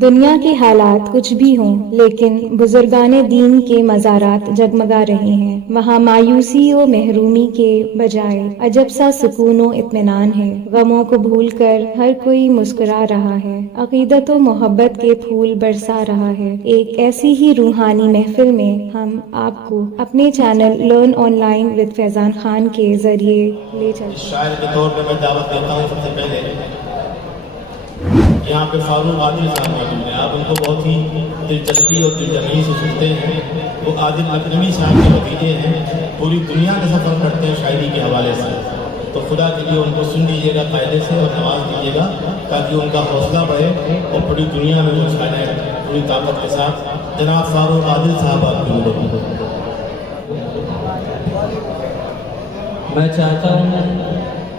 دنیا کے حالات کچھ بھی ہوں لیکن بزرگان دین کے مزارات جگمگا رہے ہیں۔ وہاں مایوسی و محرومی کے بجائے عجب سا سکون و اطمینان ہے۔ غموں کو بھول کر ہر کوئی مسکرا رہا ہے، عقیدت و محبت کے پھول برسا رہا ہے۔ ایک ایسی ہی روحانی محفل میں ہم آپ کو اپنے channel learn online with Faizan Khan کے ذریعے لے چلتے ہیں۔ شاعر کے طور پہ میں دعوت دیتا ہوں سب سے پہلے یہاں پہ فاروق عادل صاحب موجود ہیں۔ آپ ان کو بہت ہی دلچسپی اور دلجمعی سے سنتے ہیں۔ وہ عادل لکھنوی صاحب کے بھتیجے ہیں، پوری دنیا کا سفر کرتے ہیں شاعری کے حوالے سے، تو خدا کے لیے ان کو سن لیجیے گا قاعدے سے اور نواز دیجیے گا تاکہ ان کا حوصلہ بڑھے اور پوری دنیا میں وہ چھا جائے پوری طاقت کے ساتھ۔ جناب فاروق عادل صاحب آپ کی مدد۔ میں چاہتا ہوں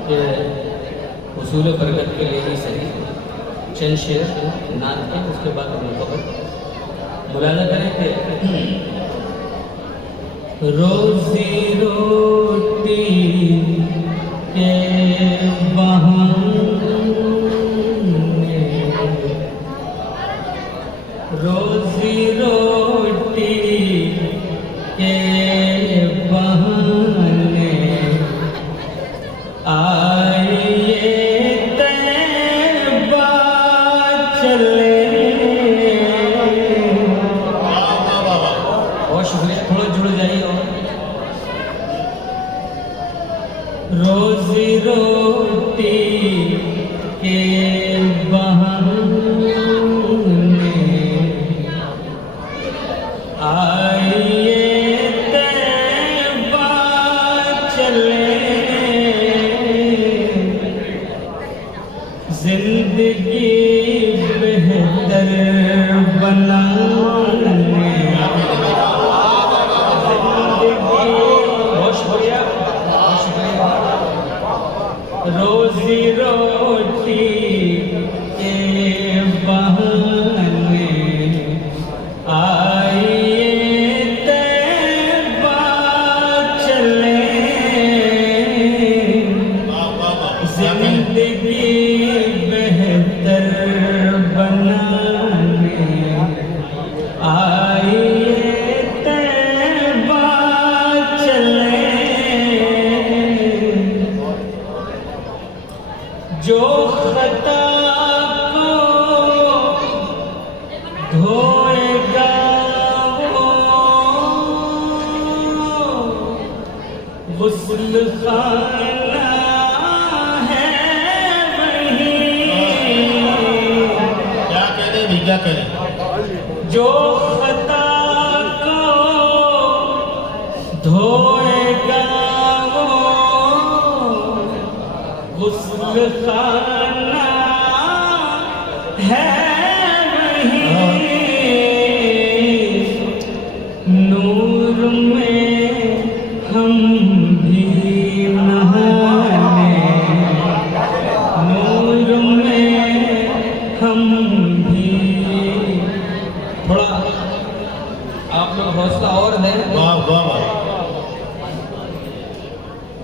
کہ حصول برکت کے لیے ہی صحیح چند شعر نعت کے، اس کے بعد مکمل ملاحظہ کریں کہ روزی روٹی کے بہانے، روزی روٹی کے بہانے آئیے طیبہ چلے۔ بہت شکریہ، تھوڑا جڑ جائیے۔ اور روزی روٹی کے بہانے آئیے طیبہ چلے، زندگی بہتر بنانے، روزی روٹی کے بہانے آئیے طیبہ چلے، زندگی بہتر بنانے آئیے طیبہ چلے۔ جو خطا کو دھوئے گا وہ غسل خانہ ہے وہیں۔ کیا کہہ رہے بھی، کیا کہہ رہے؟ جو خطا کو دھوئے گا وہ غسل خانہ ہے وہیں، نور میں ہم بھی نہانے، نور میں ہم بھی۔ تھوڑا آپ لوگ حوصلہ اور دیں۔ واہ واہ واہ،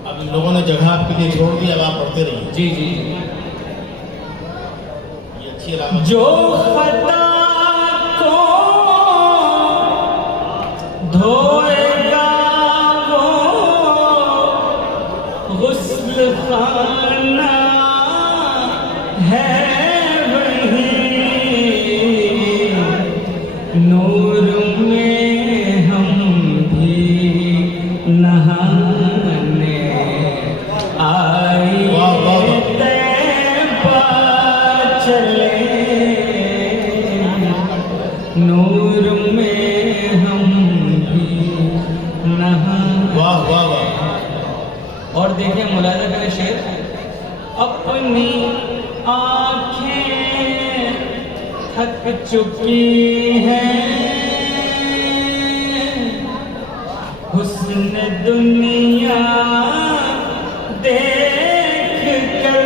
اب ان لوگوں نے جگہ آپ کے لیے چھوڑ دی، اب آپ پڑھتے رہیے۔ جی جی، یہ اچھی علامت۔ جو خطا کو دھوئے گا وہ غسل خانہ ہے وہیں، نور میں ہم بھی نہانے آئیے طیبہ چلے، نور میں ہم بھی نہانے۔ واہ واہ واہ، اور دیکھیں ملاحظہ کریں شعر، اپنی آنکھیں تھک چکی ہیں حسن دنیا دیکھ کر،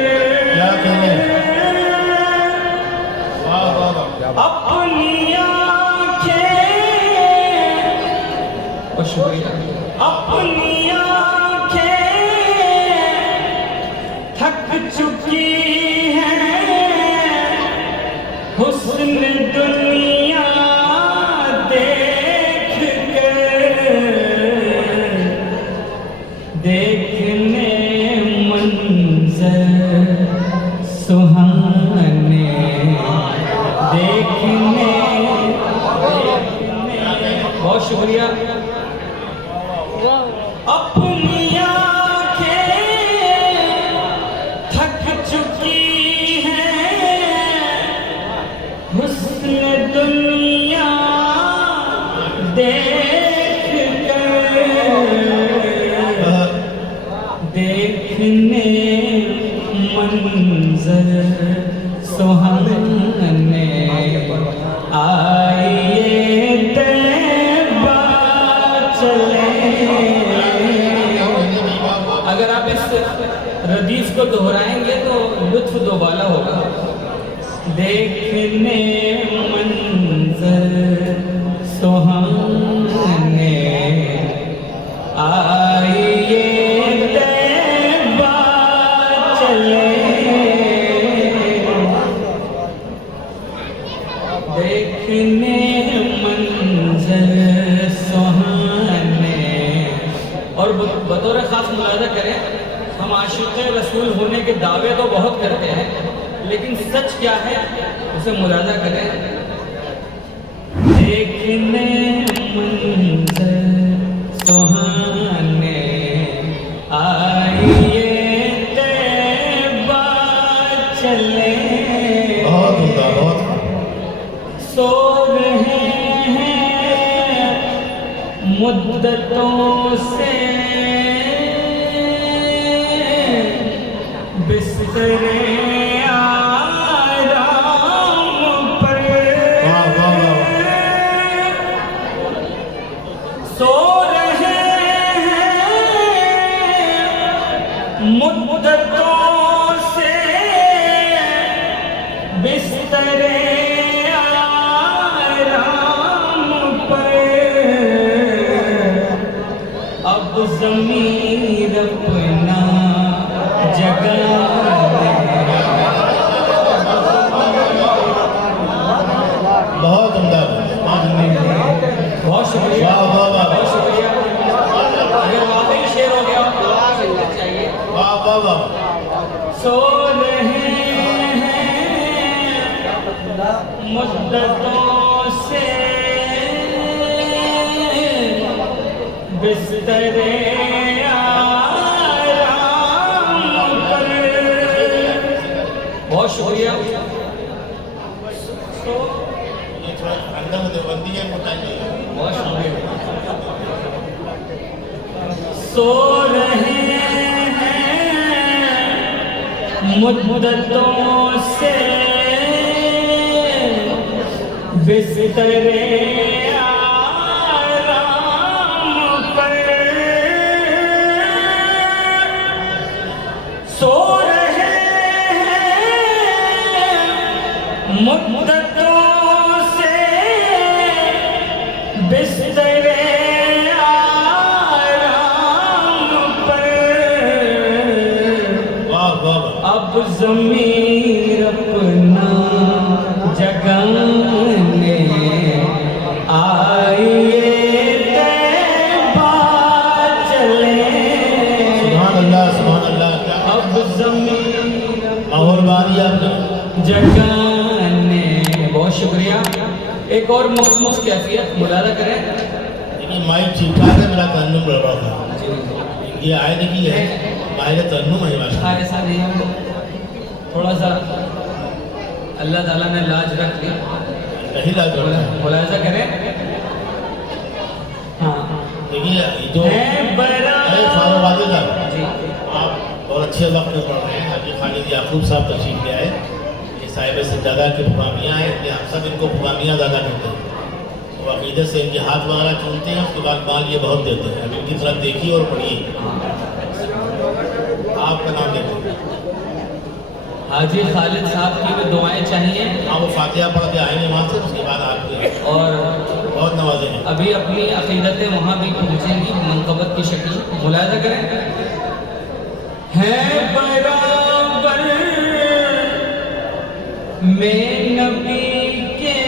کیا کہہ رہے ہیں؟ واہ واہ واہ، اپنی آنکھیں، شکریہ، اپنی آنکھیں تھک چکی ہیں حسن دیکھنے بہت شکریہ اپنی آنکھیں تھک چکی ہیں حسن دنیا دیکھ کر دیکھنے منظر سہانے آئیے طیبہ چلیں. اگر آپ اس ردیف کو دہرائیں گے تو لطف دوبالا ہوگا. دیکھنے منظر سہانے آئیے طیبہ چلیں. دیکھنے منظر سہانے. اور بطور خاص ملاحظہ کریں ہم عاشق رسول ہونے کے دعوے تو بہت کرتے ہیں لیکن سچ کیا ہے اسے ملاحظہ کریں. دیکھنے منظر سہانے آئیے طیبہ چلیں. بہت عمدہ بہت. سو رہے ہیں مدتوں سے بستر آرام پر. سو رہے ہیں مدتوں سے بستر ضمیر اپنا جگہ بہت عمدہ. بہت شکریہ بہت شکریہ. اگر واقعی شعر ہو گیا تو چاہیے. واہ واہ واہ. سو رہے ہیں مدتوں سے بستر آرام پر. بہت شکریہ. یہ تھوڑا اندر دیوبندی ہے بتائیے. بہت شکریہ. سو رہے ہیں مدتوں سے بستر مدتوں سے بستر آرام پر. اب ضمیر اپنا جگانے آئیے طیبہ چلیں. سبحان اللہ سبحان اللہ. اب ضمیر اور باری آپ نے جگانے. بہت شکریہ. ایک اور مخصوص کیفیت ملاحظہ کریں. دیکھیے مائک ٹھیک ٹھاک ہے, میرا ترنم گڑبڑ تھا. یہ آئے دیکھیے ہے ماہر ترنم ہے ماشاء اللہ. ایسا نہیں ہم تھوڑا سا اللہ تعالیٰ نے لاج رکھ لیا. نہیں لاج رکھا ہے. ملاحظہ کریں. ہاں دیکھیے جو فاروق عادل صاحب جی آپ بہت اچھے وقت میں پڑھ رہے ہیں. حاجی خالد یعقوب صاحب تشریف لے آئے. یہ صاحب سجادہ کے پھگامیاں ہیں, ہم سب ان کو پھگامیاں زیادہ کرتے ہیں. وہ عقیدت سے ان کے ہاتھ وغیرہ چونتے ہیں, اس کے بعد مال یہ بہت دیتے ہیں. اب ان کی طرف دیکھیے اور پڑھیے. آپ کا نام دیکھیے. حاجی خالد صاحب کی بھی دعائیں چاہیے. آپ وہ فاتحہ پڑھ کے آئیں گے وہاں سے, اس کے بعد آپ کے اور بہت نوازے ہیں. ابھی اپنی عقیدتیں وہاں بھی پہنچیں گی منقبت کی شکل. ملاحظہ کریں. ہے برابر میں نبی کے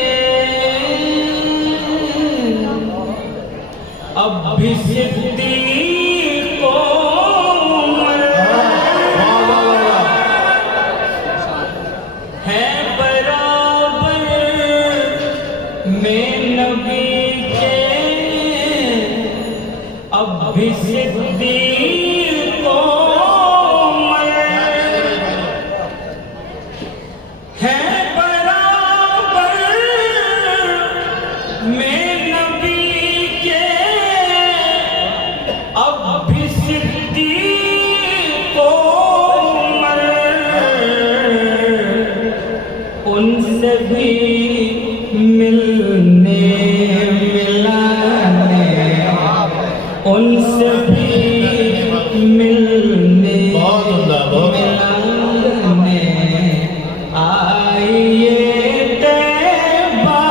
اب بھی صدیق و عمر. ہے برابر بھی صدیقوں ہے برابر میں نبی کے، اب بھی صدیقوں ان سے بھی ملنے ملانے، ان سے بھی ملنے ملانے آئیے طیبہ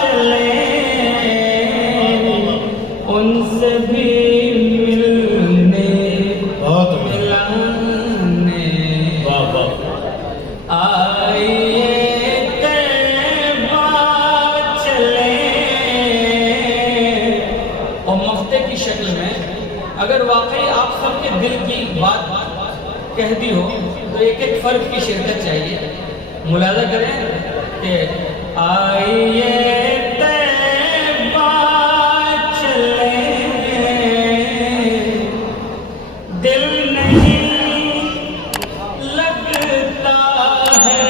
چلیں، ان سے بھی ملنے ملانے آئیے طیبہ چلیں۔ اور مفتے کی شکل میں اگر واقعی آپ سب کے دل کی بات کہہ دی ہو تو ایک ایک فرد کی شرکت چاہیے۔ ملاحظہ کریں کہ آئیے طیبہ چلیں، دل نہیں لگتا ہے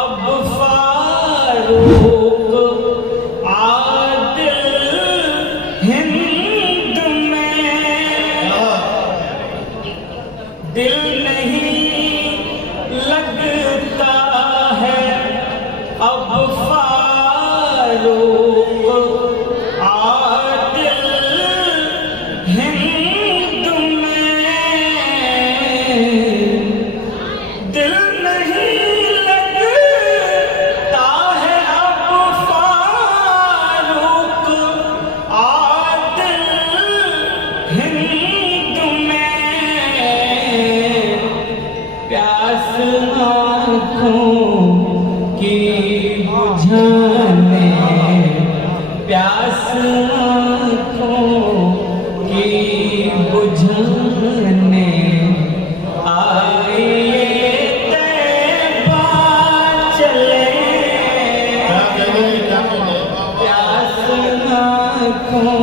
اب فاروق عادل ہند میں، دل نہیں لگتا ہے اب فاروق عادل ہند میں، دل نہیں لگتا ہے اب فاروق عادل ہند میں، پیاس آنکھوں کی بجھانے، پیاس آنکھوں کی بجھانے آئیے طیبہ چلیں، پیاس آنکھوں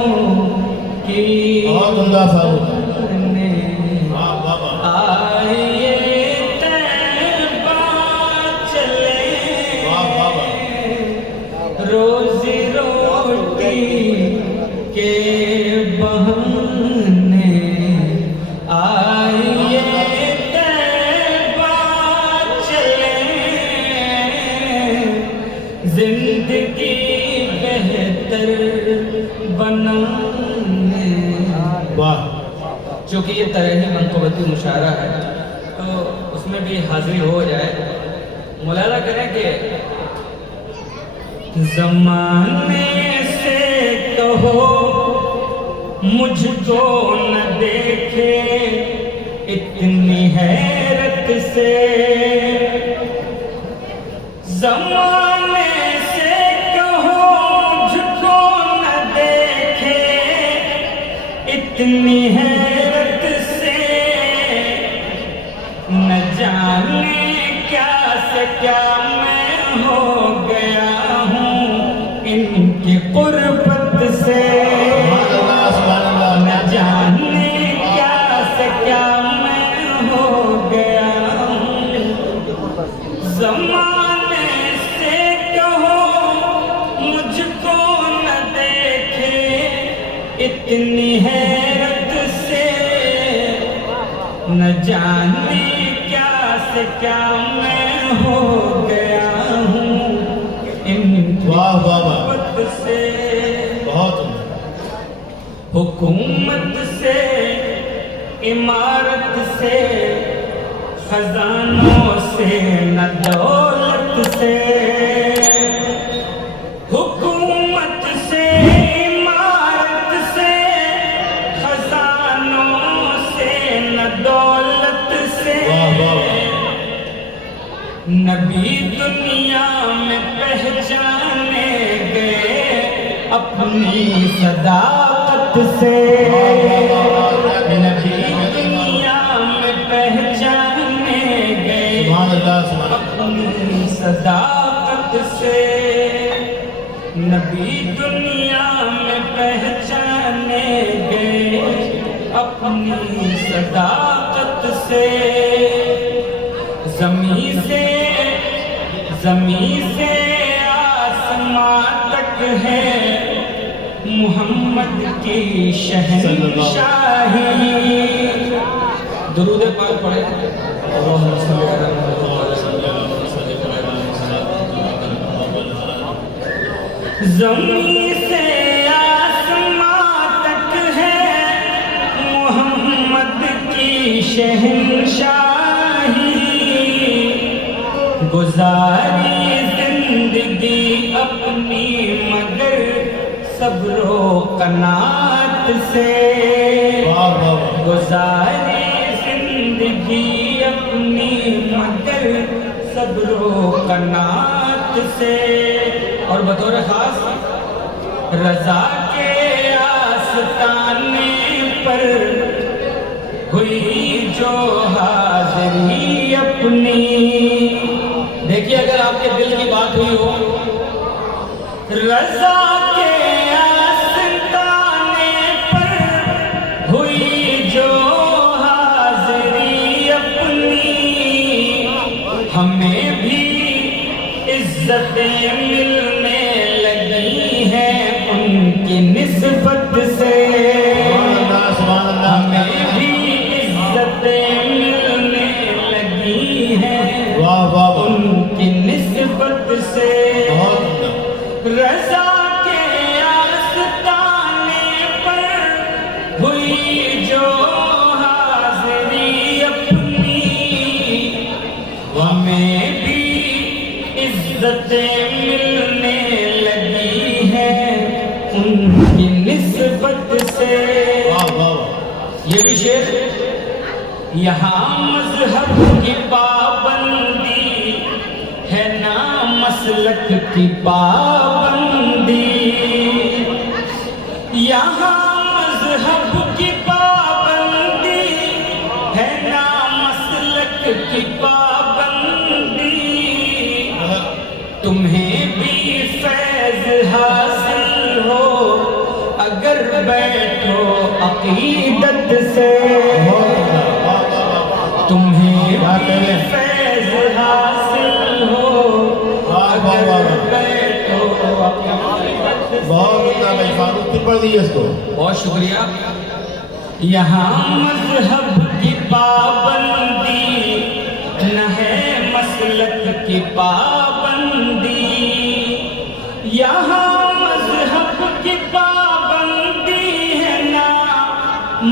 کی بہت عمدہ فاروق بجھانے واہ واہ واہ آئیے طیبہ چلیں، واہ واہ واہ روزی روٹی کے بہانے آئیے طیبہ چلیں، زندگی بہتر بنانے۔ واہ چونکہ یہ ترہی منقبتی مشاعرہ ہے تو اس میں بھی حاضری ہو جائے۔ ملاحظہ کریں کہ زمانے سے کہو مجھ کو نہ دیکھے اتنی حیرت سے، زمانے سے کہو مجھ کو نہ دیکھے اتنی حیرت سے، نہ جانے کیا سے کیا میں ہو گیا ہوں ان کی قربت سے، نہ جانے کیا سے کیا میں ہو گیا ہوں، زمانے سے کہو مجھ کو نہ دیکھے اتنی حیرت سے، نہ جانے کیا سے کیا میں ہو گیا ہوں ان واہ واہ واہ قربت سے، بہت عمدہ حکومت سے عمارت سے خزانوں سے نہ دولت سے، حکومت سے عمارت سے خزانوں سے نہ دولت سے، واہ واہ نبی دنیا میں پہچانے گئے اپنی صداقت سے، نبی دنیا میں پہچانے گئے سبحان اللہ سبحان اللہ اپنی صداقت سے، نبی دنیا میں پہچانے گئے اپنی صداقت سے، زمین سے آسمان تک ہے محمد کی شہنشاہی۔ درود پاک پڑھے۔ زمین سے آسمان تک ہے محمد کی شہنشاہی، گزاری زندگی اپنی مگر صبر و قناعت سے، گزاری زندگی اپنی مگر صبر و قناعت سے، اور بطور خاص رضا کے آستانے پر ہوئی جو حاضری اپنی۔ دیکھیے اگر آپ کے دل کی بات ہوئی ہو، رضا کے آستانے پر ہوئی جو حاضری اپنی، ہمیں بھی عزتیں ملنے لگی ہیں ان کی نسبت سے، ہمیں بھی عزتیں ملنے لگی ہیں ان کی نسبت سے، رضا کے آستانے پر ہوئی جو حاضری اپنی، ہمیں بھی عزتیں ملنے لگی ہیں ان کی نسبت سے۔ یہ بھی شعر یہاں مذہب کی پابندی ہے نا مسلک کی پابندی، یہاں مذہب کی پابندی ہے نا مسلک کی پابندی، تمہیں بھی فیض حاصل ہو اگر بیٹھو عقیدت سے، تمہیں بھی فیض حاصل ہو اگر بیٹھو عقیدت سے۔ پڑھ دیجیے اس کو۔ بہت شکریہ۔ یہاں مذہب کی پابندی نہ ہے مسلک کی پابندی، یہاں مذہب کی پابندی ہے نا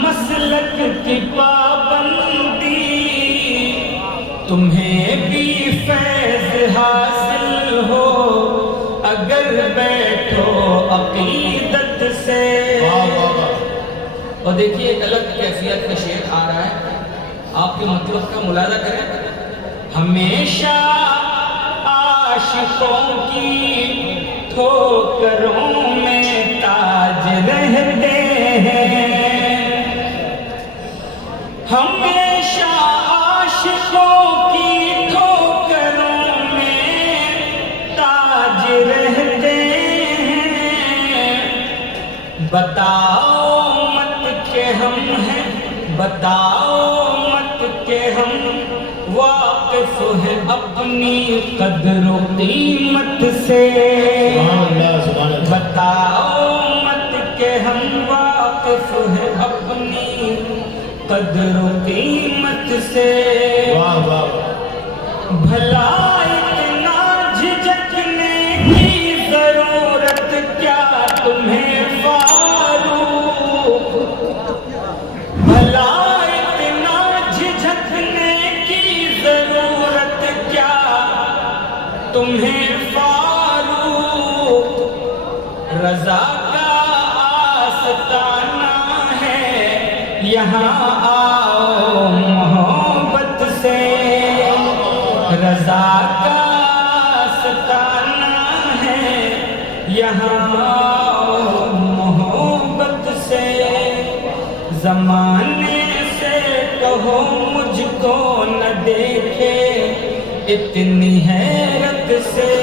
مسلک کی پابندی، تمہیں بھی فیض حاصل ہو اگر بیٹھو عقیدت سے۔ اور دیکھیے ایک الگ کیفیت کا شعر آ رہا ہے، آپ کے مطلب کا ملاحظہ کریں۔ ہمیشہ عاشقوں کی ٹھوکروں میں تاج رہتے ہیں، ہمیشہ عاشقوں کی ٹھوکروں میں تاج رہتے ہیں، بتاؤ مت کہ ہم ہیں، بتاؤ مت کہ ہم واقف ہیں اپنی قدر و قیمت سے، بتاؤ مت کہ ہم واقف ہیں اپنی قدر و قیمت سے، بھلا اتنا جھجکنے کی ضرورت کیا تمہیں فاروق، بھلا اتنا جھجکنے کی ضرورت کیا تمہیں فاروق، رضا کا آستانہ ہے یہاں آؤ محبت سے، رضا کا آستانہ ہے یہاں آؤ محبت سے، زمانے سے کہو مجھ کو نہ دیکھے اتنی حیرت سے،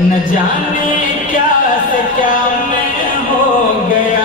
نہ جانے کیا سے کیا میں ہو گیا